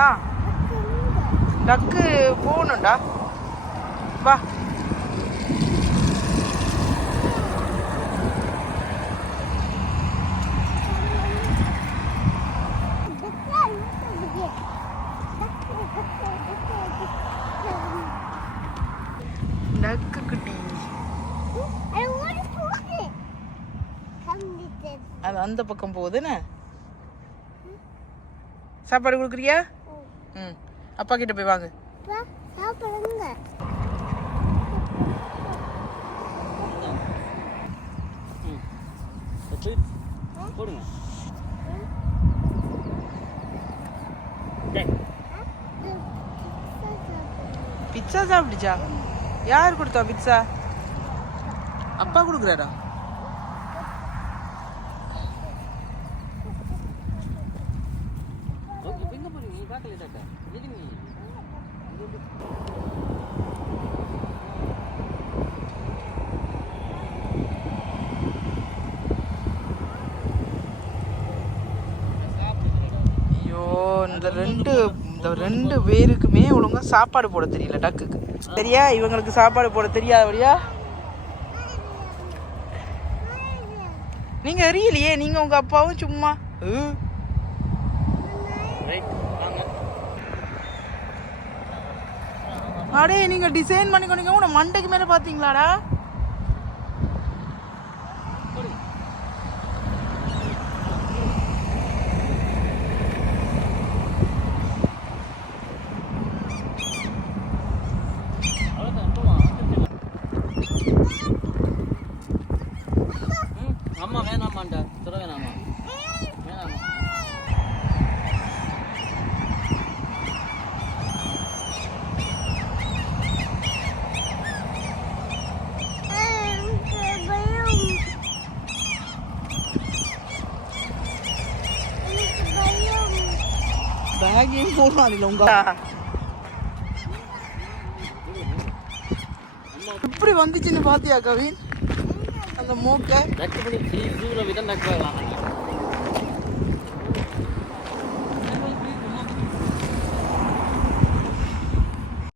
ஆ டக்கு போகணும்டா. வா. டக்கு குட்டி அது அந்த பக்கம் போகுதுன்னு. சாப்பாடு கொடுக்குறியா? ம், அப்பா கிட்ட போய் வாங்க. பிட்சா சாப்பிடுச்சா? யார் கொடுத்தா பிட்சா? அப்பா கொடுக்குறாரா? ஐயோ, இந்த ரெண்டு பேருக்குமே ஒழுங்கா சாப்பாடு போட தெரியல டக்குக்கு. சரியா? இவங்களுக்கு சாப்பாடு போட தெரியாதபடியா? நீங்க எரியலையே, நீங்க உங்க அப்பாவும் சும்மா. அடே, நீங்க டிசைன் பண்ணி கொண்டீங்க. உன மண்டைக்கு மேல பாத்தீங்களாடா? அம்மா வேணாமாண்டா, சொல்ல வேணாமா? வேணாமா? பேக்கையும் போடுவாங்க உங்க. எப்படி வந்துச்சுன்னு பாத்தியா கவின்? அந்த மூக்கை நக்கு பண்ணி ஜூல வித நக்கு